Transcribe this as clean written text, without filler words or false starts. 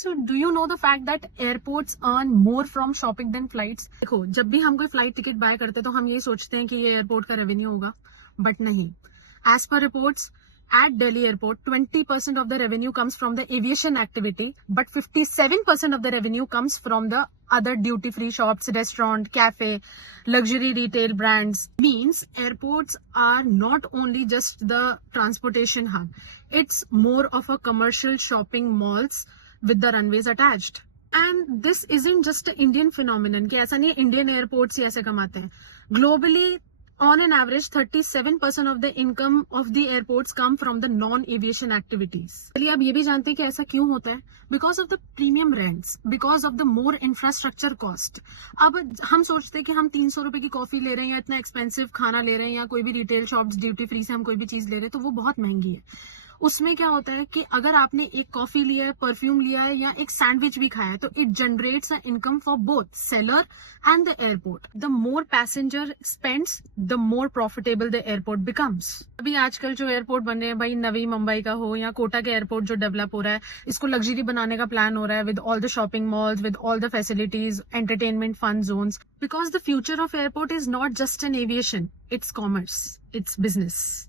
So do you know the fact that airports earn more from shopping than flights? देखो, जब भी हम कोई फ्लाइट टिकट बाय करते हैं तो हम यही सोचते हैं कि ये एयरपोर्ट का रेवेन्यू होगा, बट नहीं. As per reports, at Delhi airport, 20% of the revenue comes from the aviation activity, but 57% of the revenue comes from the other duty-free shops, restaurant, cafe, luxury retail brands. Means airports are not only just the transportation hub, it's more of a commercial shopping malls with the runways attached. And this isn't just an Indian phenomenon कि ऐसा नहीं है Indian airports ही ऐसे कमाते हैं. Globally, on an average, 37% of the income of the airports come from the non-aviation activities. चलिए अब ये भी जानते हैं कि ऐसा क्यों होता है. Because of the premium rents, because of the more infrastructure cost. अब हम सोचते हैं कि हम 300 रुपए की कॉफी ले रहे हैं या इतना एक्सपेंसिव खाना ले रहे हैं या कोई भी रिटेल शॉप्स ड्यूटी फ्री से हम कोई भी चीज ले रहे हैं तो वो बहुत महंगी है. उसमें क्या होता है कि अगर आपने एक कॉफी लिया है, परफ्यूम लिया है या एक सैंडविच भी खाया है तो it generates a income for both seller and the airport. The more passenger spends, the more profitable the airport becomes. अभी आजकल जो एयरपोर्ट बन रहे हैं, भाई नवी मुंबई का हो या कोटा के एयरपोर्ट जो डेवलप हो रहा है, इसको लग्जरी बनाने का प्लान हो रहा है with all the shopping malls, with all the facilities, entertainment fun zones. Because the future of airport is not just an aviation, it's commerce, it's business.